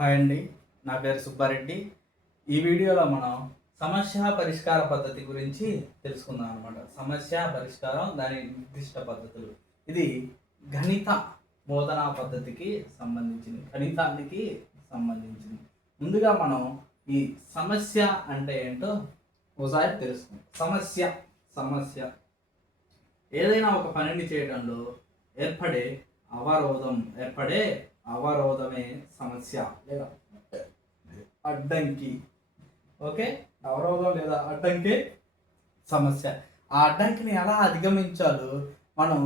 Hi అండి, నా పేరు సుబ్బారెడ్డి. ఈ వీడియోలో మనం సమస్య పరిష్కార పద్ధతి గురించి తెలుసుకుందాం అనమాట. సమస్య పరిష్కారం, దాని నిర్దిష్ట పద్ధతులు. ఇది గణిత బోధనా పద్ధతికి సంబంధించింది, గణితానికి సంబంధించింది. ముందుగా మనం ఈ సమస్య అంటే ఏంటో ఒకసారి తెలుసుకుందాం. సమస్య సమస్య ఏదైనా ఒక పనిని చేయడంలో ఏర్పడే అవరోధమే సమస్య లేదా అడ్డంకి. ఓకే, అవరోధం లేదా అడ్డంకి సమస్య. ఆ అడ్డంకిని ఎలా అధిగమించాలో మనం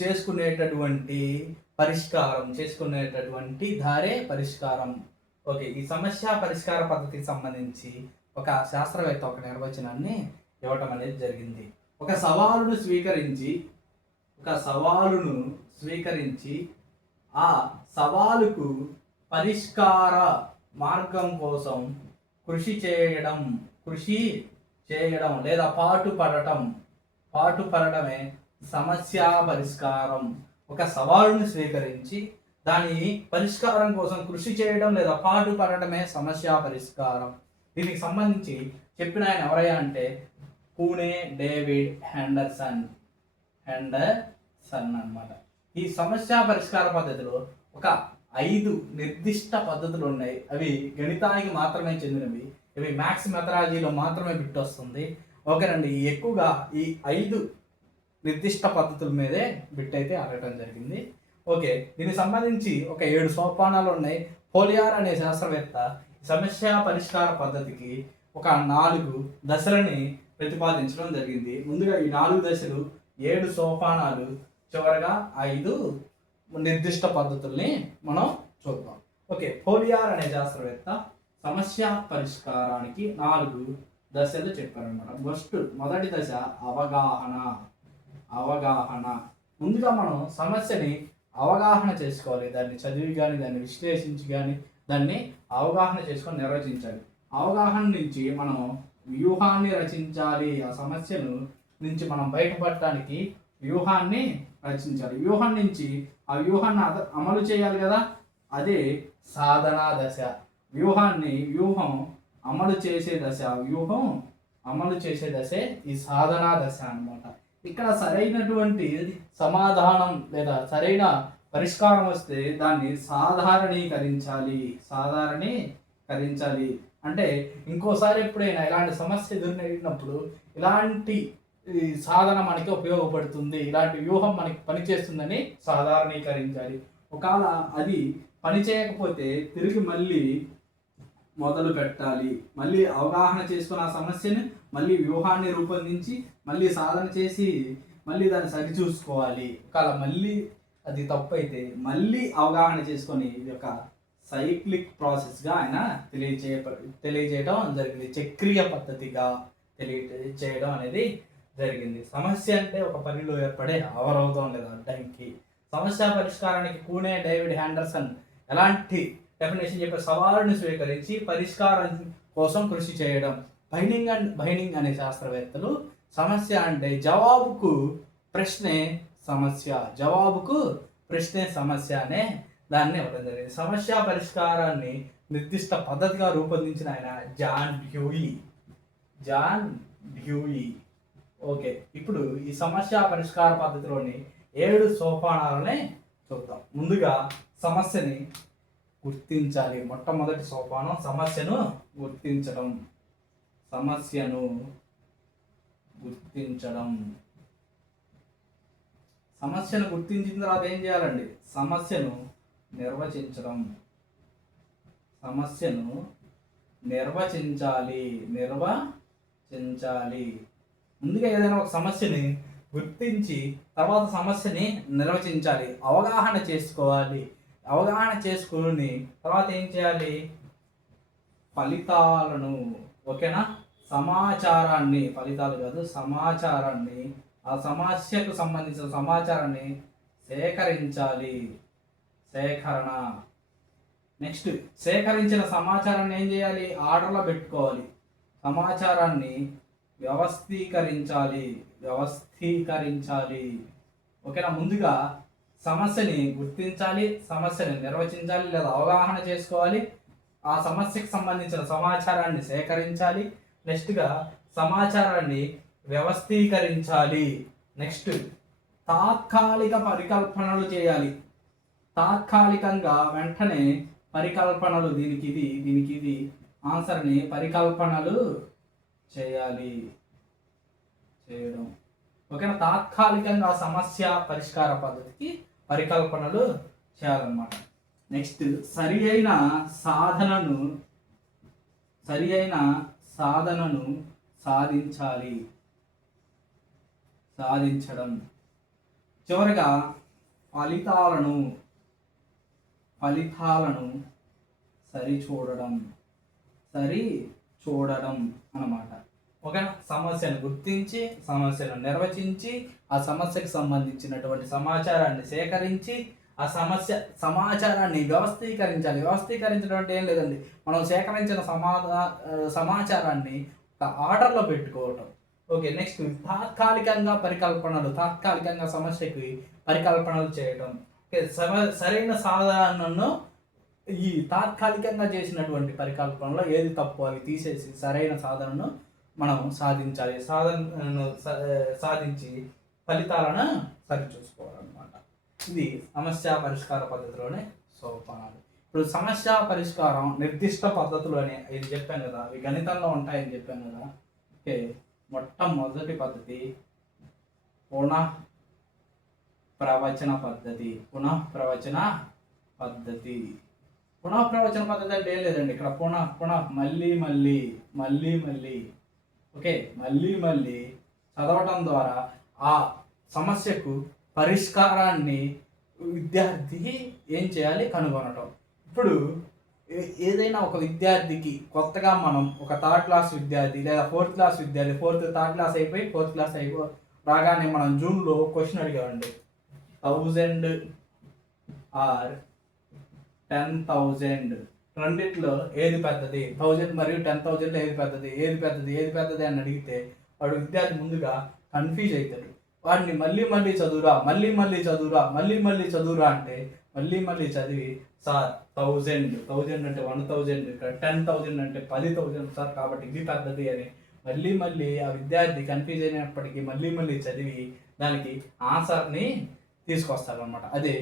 చేసుకునేటటువంటి దారే పరిష్కారం. ఓకే, ఈ సమస్య పరిష్కార పద్ధతికి సంబంధించి ఒక శాస్త్రవేత్త ఒక నిర్వచనాన్ని ఇవ్వటం అనేది జరిగింది. ఒక సవాలును స్వీకరించి ఆ సవాలుకు పరిష్కార మార్గం కోసం కృషి చేయడం లేదా పాటుపడటమే సమస్య పరిష్కారం. ఒక సవాలును స్వీకరించి దాని పరిష్కారం కోసం కృషి చేయడం లేదా పాటుపడటమే సమస్య పరిష్కారం. దీనికి సంబంధించి చెప్పిన ఆయన ఎవరయ్యా అంటే పూణే డేవిడ్ హెండర్సన్ అన్నమాట. ఈ సమస్య పరిష్కార పద్ధతిలో ఒక 5 నిర్దిష్ట పద్ధతులు ఉన్నాయి. అవి గణితానికి మాత్రమే చెందినవి. ఇవి మ్యాథ్స్ మెథడాలజీలో మాత్రమే బిట్ వస్తుంది. ఓకేనండి, ఎక్కువగా ఈ 5 నిర్దిష్ట పద్ధతుల మీదే బిట్ అయితే అడగటం జరిగింది. ఓకే, దీనికి సంబంధించి ఒక 7 సోపానాలు ఉన్నాయి. పోలియార్ అనే శాస్త్రవేత్త సమస్య పరిష్కార పద్ధతికి ఒక 4 దశలని ప్రతిపాదించడం జరిగింది. ముందుగా ఈ 4 దశలు, 7 సోపానాలు, చివరగా 5 నిర్దిష్ట పద్ధతుల్ని మనం చూద్దాం. ఓకే, పోలియార్ అనే శాస్త్రవేత్త సమస్య పరిష్కారానికి 4 దశలు చెప్పారనమాట. మొదటి దశ అవగాహన. ముందుగా మనం సమస్యని అవగాహన చేసుకోవాలి. దాన్ని చదివి కానీ, దాన్ని విశ్లేషించి కానీ, దాన్ని అవగాహన చేసుకొని నిర్వచించాలి. అవగాహన నుంచి మనం వ్యూహాన్ని రచించాలి. ఆ సమస్యను నుంచి మనం బయటపడటానికి వ్యూహాన్ని రచించాలి. వ్యూహం నుంచి ఆ వ్యూహాన్ని అమలు చేయాలి కదా, అదే సాధనా దశ. వ్యూహం అమలు చేసే దశే ఈ సాధనా దశ అన్నమాట. ఇక్కడ సరైనటువంటి సమాధానం లేదా సరైన పరిష్కారం వస్తే దాన్ని సాధారణీకరించాలి. అంటే ఇంకోసారి ఎప్పుడైనా ఇలాంటి సమస్య ఎదురైనప్పుడు ఇలాంటి సాధన మనకి ఉపయోగపడుతుంది, ఇలాంటి వ్యూహం మనకి పనిచేస్తుందని సాధారణీకరించాలి. ఒకవేళ అది పని చేయకపోతే తిరిగి మళ్ళీ మొదలు పెట్టాలి. మళ్ళీ అవగాహన చేసుకున్న ఆ సమస్యను మళ్ళీ వ్యూహాన్ని రూపొందించి మళ్ళీ సాధన చేసి మళ్ళీ దాన్ని సరిచూసుకోవాలి. ఒకవేళ మళ్ళీ అది తప్పు అయితే మళ్ళీ అవగాహన చేసుకొని ఇది ఒక సైక్లిక్ ప్రాసెస్గా ఆయన తెలియజేయడం జరిగింది. చక్రీయ పద్ధతిగా తెలియజేయడం అనేది జరిగింది. సమస్య అంటే ఒక పనిలో ఏర్పడే అవరోధం లేదా అడ్డంకి. సమస్య పరిష్కారానికి పూణే డేవిడ్ హెండర్సన్ ఎలాంటి డెఫినేషన్ చెప్పే సవాలును స్వీకరించి పరిష్కారం కోసం కృషి చేయడం. బైనింగ్ అనే శాస్త్రవేత్తలు సమస్య అంటే జవాబుకు ప్రశ్నే సమస్య అనే దాన్ని ఇవ్వడం జరిగింది. సమస్య పరిష్కారాన్ని నిర్దిష్ట పద్ధతిగా రూపొందించిన ఆయన జాన్ డ్యూయి. ఓకే, ఇప్పుడు ఈ సమస్య పరిష్కార పద్ధతిలోని 7 సోపానాలని చూద్దాం. ముందుగా సమస్యని గుర్తించాలి. మొట్టమొదటి సోపానం సమస్యను గుర్తించడం. సమస్యను గుర్తించిన తర్వాత ఏం చేయాలండి? సమస్యను నిర్వచించాలి. ముందుగా ఏదైనా ఒక సమస్యని గుర్తించి తర్వాత సమస్యని నిర్వచించాలి. అవగాహన చేసుకుని తర్వాత ఏం చేయాలి? ఫలితాలను, ఓకేనా, సమాచారాన్ని ఆ సమస్యకు సంబంధించిన సమాచారాన్ని సేకరణ. నెక్స్ట్, సేకరించిన సమాచారాన్ని ఏం చేయాలి? ఆర్డర్లో పెట్టుకోవాలి. సమాచారాన్ని వ్యవస్థీకరించాలి. ఓకేనా, ముందుగా సమస్యని గుర్తించాలి, సమస్యని నిర్వచించాలి లేదా అవగాహన చేసుకోవాలి, ఆ సమస్యకు సంబంధించిన సమాచారాన్ని సేకరించాలి. నెక్స్ట్గా సమాచారాన్ని వ్యవస్థీకరించాలి. నెక్స్ట్ తాత్కాలిక పరికల్పనలు చేయాలి. తాత్కాలికంగా వెంటనే పరికల్పనలు, దీనికి ఇది ఆన్సర్ని పరికల్పనలు చేయడం. ఓకేనా? తాత్కాలికంగా సమస్య పరిష్కార పద్ధతికి పరికల్పనలు చేయాలన్నమాట. నెక్స్ట్ సరి అయిన సాధనను సాధించడం. చివరిగా ఫలితాలను సరి చూడడం అన్నమాట. ఓకేనా? సమస్యను గుర్తించి, సమస్యను నిర్వచించి, ఆ సమస్యకు సంబంధించినటువంటి సమాచారాన్ని సేకరించి, ఆ సమాచారాన్ని వ్యవస్థీకరించాలి. వ్యవస్థీకరించడం అంటే ఏం లేదండి, మనం సేకరించిన సమాచారాన్ని ఒక ఆర్డర్లో పెట్టుకోవటం. ఓకే. నెక్స్ట్ తాత్కాలికంగా సమస్యకి పరికల్పనలు చేయడం. ఓకే. సరైన సాధనను ఈ తాత్కాలికంగా చేసినటువంటి పరికల్పనలో ఏది తప్పు అవి తీసేసి సరైన సాధనను మనం సాధించాలి. సాధనను సాధించి ఫలితాలను సరిచూసుకోవాలన్నమాట. ఇది సమస్య పరిష్కార పద్ధతిలోనే సోపానాలు. ఇప్పుడు సమస్య పరిష్కారం నిర్దిష్ట పద్ధతిలోనే ఇది చెప్పాను కదా, ఇవి గణితంలో ఉంటాయని చెప్పాను కదా. ఓకే. మొట్టమొదటి పద్ధతి పునఃప్రవచన పద్ధతి అంటే ఏం లేదండి, ఇక్కడ మళ్ళీ ఓకే, మళ్ళీ చదవటం ద్వారా ఆ సమస్యకు పరిష్కారాన్ని విద్యార్థి ఏం చేయాలి, కనుగొనటం. ఇప్పుడు ఏదైనా ఒక విద్యార్థికి కొత్తగా మనం ఒక థర్డ్ క్లాస్ విద్యార్థి లేదా ఫోర్త్ క్లాస్ విద్యార్థి, థర్డ్ క్లాస్ అయిపోయి ఫోర్త్ క్లాస్ రాగానే మనం జూన్లో క్వశ్చన్ అడిగామండి, 1000 ఆర్ 10,000 రెండిట్లో ఏది పెద్దది, 1000 మరియు 10,000 ఏది పెద్దది అని అడిగితే వాడు విద్యార్థి ముందుగా కన్ఫ్యూజ్ అవుతాడు. వాడిని మళ్ళీ చదువురా అంటే మళ్ళీ చదివి, సార్ 1000 అంటే 1000, ఇక్కడ 10,000 అంటే 10,000 సార్, కాబట్టి ఇది పెద్దది అని మళ్ళీ ఆ విద్యార్థి కన్ఫ్యూజ్ అయినప్పటికీ మళ్ళీ చదివి దానికి ఆన్సర్ని తీసుకొస్తారనమాట. అదే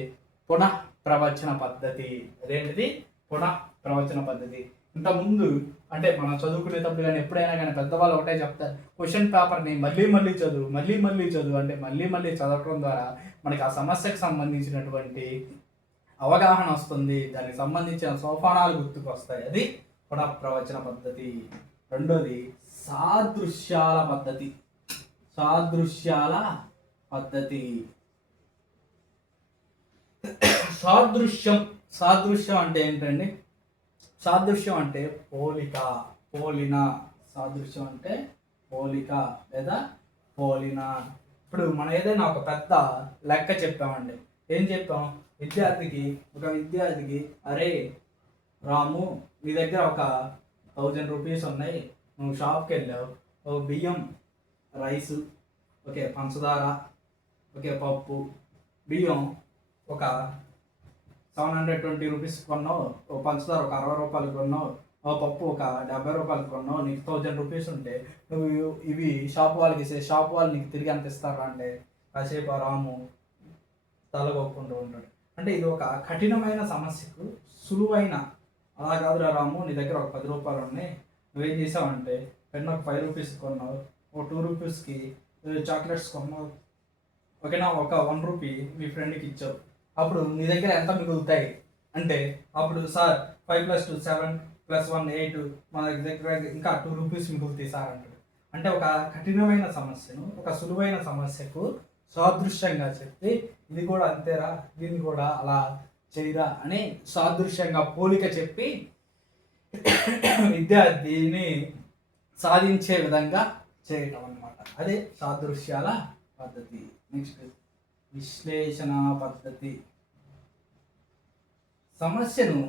పునఃప్రవచన పద్ధతి. అదేంటిది? పునఃప్రవచన పద్ధతి. ఇంతకుముందు అంటే మనం చదువుకునేటప్పుడు కానీ ఎప్పుడైనా కానీ పెద్దవాళ్ళు ఒకటే చెప్తారు, క్వశ్చన్ పేపర్ని మళ్ళీ చదువు అంటే మళ్ళీ చదవడం ద్వారా మనకి ఆ సమస్యకు సంబంధించినటువంటి అవగాహన వస్తుంది, దానికి సంబంధించిన సోపానాలు గుర్తుకొస్తాయి. అది పునఃప్రవచన పద్ధతి. రెండోది సాదృశ్యాల పద్ధతి. సాదృశ్యం అంటే ఏంటండి? సాదృశ్యం అంటే సాదృశ్యం అంటే పోలిక లేదా పోలిన. ఇప్పుడు మనం ఏదైనా ఒక పెద్ద లెక్క చెప్పామండి, ఏం చెప్పాం? ఒక విద్యార్థికి అరే రాము, నీ దగ్గర ఒక 1000 రూపీస్ ఉన్నాయి, నువ్వు షాప్కి వెళ్ళావు, ఓ బియ్యం, రైసు, ఓకే, పంచదార, ఓకే, పప్పు, బియ్యం ఒక 720 రూపీస్ కొన్నావు, ఓ పంచదార ఒక 60 రూపాయలు కొన్నావు, ఓ పప్పు ఒక 70 రూపాయలు కొన్నావు, నీకు 1000 రూపీస్ ఉంటే నువ్వు ఇవి షాప్ వాళ్ళకి ఇస్తే షాప్ వాళ్ళు నీకు తిరిగి ఎంత ఇస్తారా అంటే కాసేపు రాము తలగొక్కుంటూ ఉంటాడు. అంటే ఇది ఒక కఠినమైన సమస్యకు సులువైన, అలా కాదురా రాము, నీ దగ్గర ఒక 10 రూపాయలు ఉన్నాయి, నువ్వేం చేసావంటే పెన్ను ఒక 5 రూపీస్ కొన్నావు, ఓ 2 రూపీస్కి చాక్లెట్స్ కొన్నావు, ఓకేనా, ఒక 1 రూపీ మీ ఫ్రెండ్కి ఇచ్చావు, అప్పుడు నీ దగ్గర ఎంత మిగులుతాయి అంటే అప్పుడు సార్ 5 + 2 7 + 1 8, మన దగ్గర ఇంకా 2 రూపీస్ మిగులుతాయి సార్ అంటాడు. అంటే ఒక కఠినమైన సమస్యను ఒక సులువైన సమస్యకు సాదృశ్యంగా చెప్పి ఇది కూడా అంతేరా, దీన్ని కూడా అలా చేయరా అని సాదృశ్యంగా పోలిక చెప్పి విద్యార్థిని సాధించే విధంగా చేయటం అన్నమాట. అదే సాదృశ్యాల పద్ధతి. నెక్స్ట్ విశ్లేషణ పద్ధతి. సమస్యను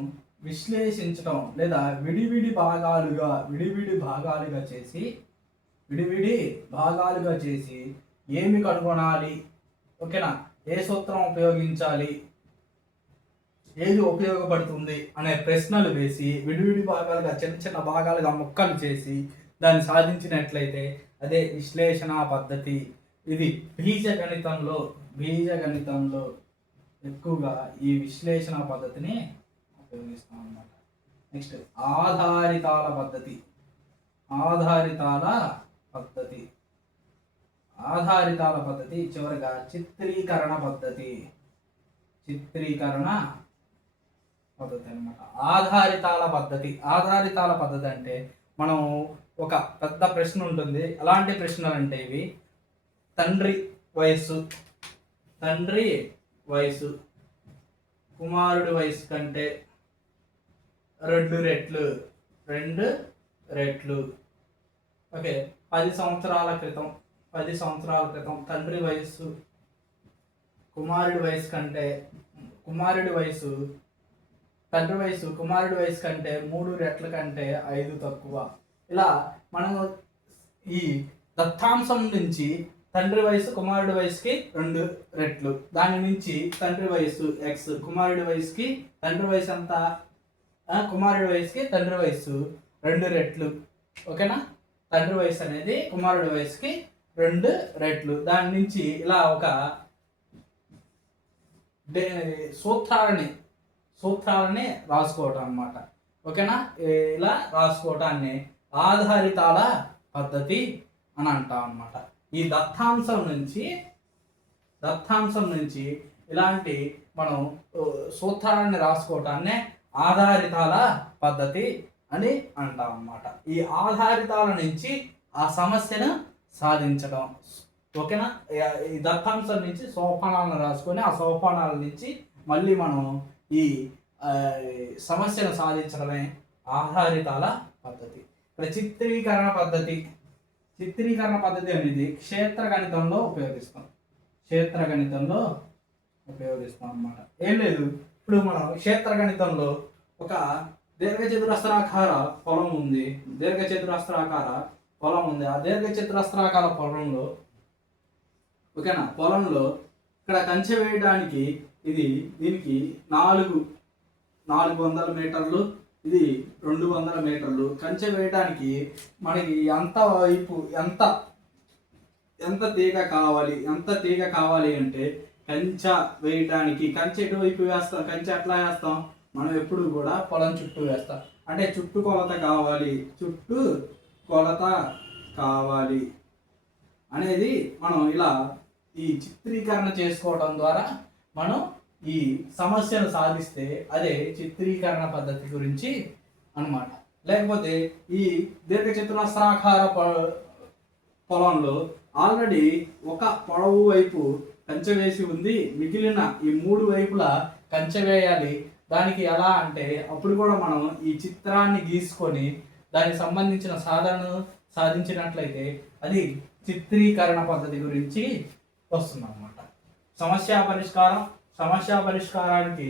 విశ్లేషించటం లేదా విడివిడి భాగాలుగా చేసి ఏమి కనుగొనాలి, ఓకేనా, ఏ సూత్రం ఉపయోగించాలి, ఏది ఉపయోగపడుతుంది అనే ప్రశ్నలు వేసి విడివిడి భాగాలుగా చిన్న చిన్న భాగాలుగా ముక్కలు చేసి దాన్ని సాధించినట్లయితే అదే విశ్లేషణ పద్ధతి. ఇది బీజగణితంలో ఎక్కువగా ఈ విశ్లేషణ పద్ధతిని ఉపయోగిస్తాం అన్నమాట. నెక్స్ట్ ఆధారితాల పద్ధతి. ఆధారితాల పద్ధతి చివరిగా చిత్రీకరణ పద్ధతి అన్నమాట. ఆధారితాల పద్ధతి అంటే మనం ఒక పెద్ద ప్రశ్న ఉంటుంది. అలాంటి ప్రశ్నలు అంటే ఇవి: తండ్రి వయసు కుమారుడి వయసు కంటే 2 రెట్లు. ఓకే, 10 సంవత్సరాల క్రితం తండ్రి వయసు కుమారుడి వయసు కంటే 3 రెట్ల కంటే 5 తక్కువ. ఇలా మనం ఈ దత్తాంశం నుంచి తండ్రి వయసు కుమారుడి వయసుకి 2 రెట్లు, దాని నుంచి తండ్రి వయసు x, కుమారుడి వయసుకి తండ్రి వయసు అంతా, కుమారుడి వయసుకి తండ్రి వయసు 2 రెట్లు. ఓకేనా, తండ్రి వయసు అనేది కుమారుడి వయసుకి 2 రెట్లు. దాని నుంచి ఇలా ఒక సూత్రాలని రాసుకోవటం అన్నమాట. ఓకేనా, ఇలా రాసుకోవటాన్ని ఆధారితాల పద్ధతి అని అంటాం అన్నమాట. ఈ దత్తాంశం నుంచి ఇలాంటి మనం సూత్రాలని రాసుకోవటాన్ని ఆధారితాల పద్ధతి అని అంటాం అన్నమాట. ఈ ఆధారితాల నుంచి ఆ సమస్యను సాధించడం. ఓకేనా, ఈ దత్తాంశం నుంచి సోపానాలను రాసుకొని ఆ సోపానాల నుంచి మళ్ళీ మనం ఈ సమస్యను సాధించడమే ఆధారితాల పద్ధతి. ఇక్కడ చిత్రీకరణ పద్ధతి అనేది క్షేత్రగణితంలో ఉపయోగిస్తాం అన్నమాట. ఏం లేదు, ఇప్పుడు మనం క్షేత్రగణితంలో ఒక దీర్ఘచతురస్రాకార పొలం ఉంది. ఆ దీర్ఘచతురస్రాకార పొలంలో, ఓకేనా, పొలంలో ఇక్కడ కంచె వేయడానికి దీనికి 400 మీటర్లు, ఇది 200 మీటర్లు. కంచె వేయడానికి మనకి ఎంత తీగ కావాలి అంటే కంచె వేయడానికి కంచె ఎటువైపు వేస్తాం? కంచె ఎట్లా వేస్తాం? మనం ఎప్పుడు కూడా పొలం చుట్టూ వేస్తాం. అంటే చుట్టూ కొలత కావాలి అనేది మనం ఇలా ఈ చిత్రీకరణ చేసుకోవడం ద్వారా మనం ఈ సమస్యను సాధిస్తే అదే చిత్రీకరణ పద్ధతి గురించి అన్నమాట. లేకపోతే ఈ దీర్ఘచతురస్రాకార పొలంలో ఆల్రెడీ ఒక పొడవు వైపు కంచె వేసి ఉంది, మిగిలిన ఈ 3 వైపులా కంచె వేయాలి. దానికి ఎలా అంటే అప్పుడు కూడా మనం ఈ చిత్రాన్ని గీసుకొని దానికి సంబంధించిన సాధనను సాధించినట్లయితే అది చిత్రీకరణ పద్ధతి గురించి వస్తుంది అన్నమాట. సమస్య పరిష్కారానికి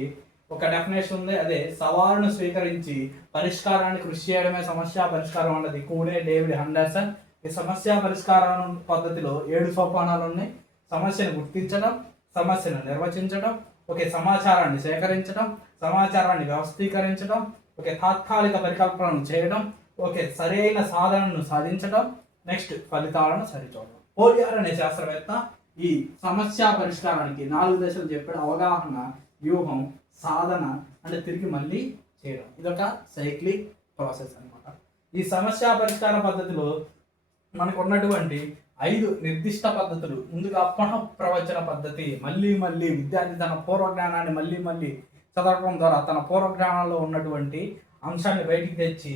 ఒక డెఫినేషన్ ఉంది. అదే సవాలును స్వీకరించి పరిష్కారాన్ని కృషి చేయడమే సమస్య పరిష్కారం అన్నది కూనే డేవిడ్ హండర్సన్. ఈ సమస్య పరిష్కారం పద్ధతిలో 7 సోపానాలు ఉన్నాయి. సమస్యను గుర్తించడం, సమస్యను నిర్వచించడం, సమాచారాన్ని సేకరించడం, సమాచారాన్ని వ్యవస్థీకరించడం, తాత్కాలిక పరికల్పనను చేయడం, సరైన సాధనను సాధించడం, నెక్స్ట్ ఫలితాలను సరిచూడడం. పోలియార్ అనే శాస్త్రవేత్త ఈ సమస్య పరిష్కారానికి 4 దశలు చెప్పాడు. అవగాహన, వ్యూహం, సాధన అంటే తిరిగి మళ్ళీ చేయడం. ఇదొక సైక్లిక్ ప్రాసెస్ అన్నమాట. ఈ సమస్య పరిష్కార పద్ధతిలో మనకు ఉన్నటువంటి 5 నిర్దిష్ట పద్ధతులు. ముందుగా పునఃప్రవచన పద్ధతి. మళ్ళీ విద్యార్థి తన పూర్వజ్ఞానాన్ని మళ్ళీ చదవడం ద్వారా తన పూర్వజ్ఞానంలో ఉన్నటువంటి అంశాన్ని బయటికి తెచ్చి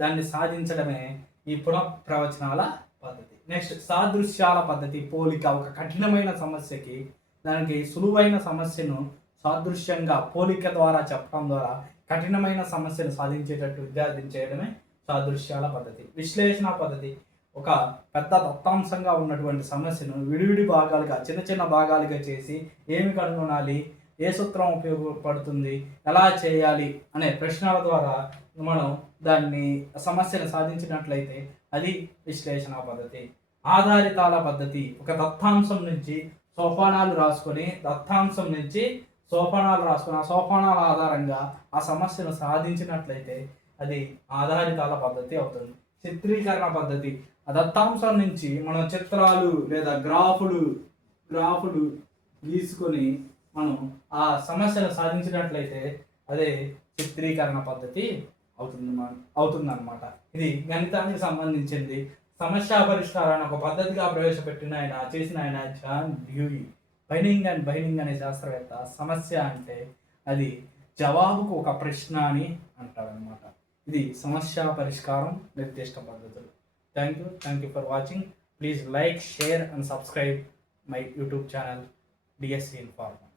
దాన్ని సాధించడమే ఈ పునఃప్రవచనాల పద్ధతి. నెక్స్ట్ సాదృశ్యాల పద్ధతి. పోలిక. ఒక కఠినమైన సమస్యకి దానికి సులువైన సమస్యను సాదృశ్యంగా పోలిక ద్వారా చెప్పడం ద్వారా కఠినమైన సమస్యను సాధించేటట్టు విద్యార్థిని చేయడమే సాదృశ్యాల పద్ధతి. విశ్లేషణ పద్ధతి. ఒక పెద్ద దత్తాంశంగా ఉన్నటువంటి సమస్యను విడివిడి భాగాలుగా చిన్న భాగాలుగా చేసి ఏమి కనుగొనాలి, ఏ సూత్రం ఉపయోగపడుతుంది, ఎలా చేయాలి అనే ప్రశ్నల ద్వారా మనం సమస్యను సాధించినట్లయితే అది విశ్లేషణ పద్ధతి. ఆధారితాల పద్ధతి. ఒక దత్తాంశం నుంచి సోపానాలు రాసుకొని దత్తాంశం నుంచి సోపానాలు రాసుకుని ఆ సోపానాల ఆధారంగా ఆ సమస్యను సాధించినట్లయితే అది ఆధారితాల పద్ధతి అవుతుంది. చిత్రీకరణ పద్ధతి ఆ దత్తాంశం నుంచి మనం చిత్రాలు లేదా గ్రాఫులు గీసుకొని మనం ఆ సమస్యను సాధించినట్లయితే అదే చిత్రీకరణ పద్ధతి అవుతుందన్నమాట. ఇది గణితానికి సంబంధించింది. సమస్య పరిష్కారాన్ని ఒక పద్ధతిగా ప్రవేశపెట్టిన ఆయన జాన్ డ్యూయి. బైనింగ్ అనే శాస్త్రవేత్త సమస్య అంటే అది జవాబుకు ఒక ప్రశ్న అని అంటాడనమాట. ఇది సమస్య పరిష్కారం నిర్దిష్ట పద్ధతులు. Thank you for watching. Please like, share and subscribe my YouTube channel DSC Informa.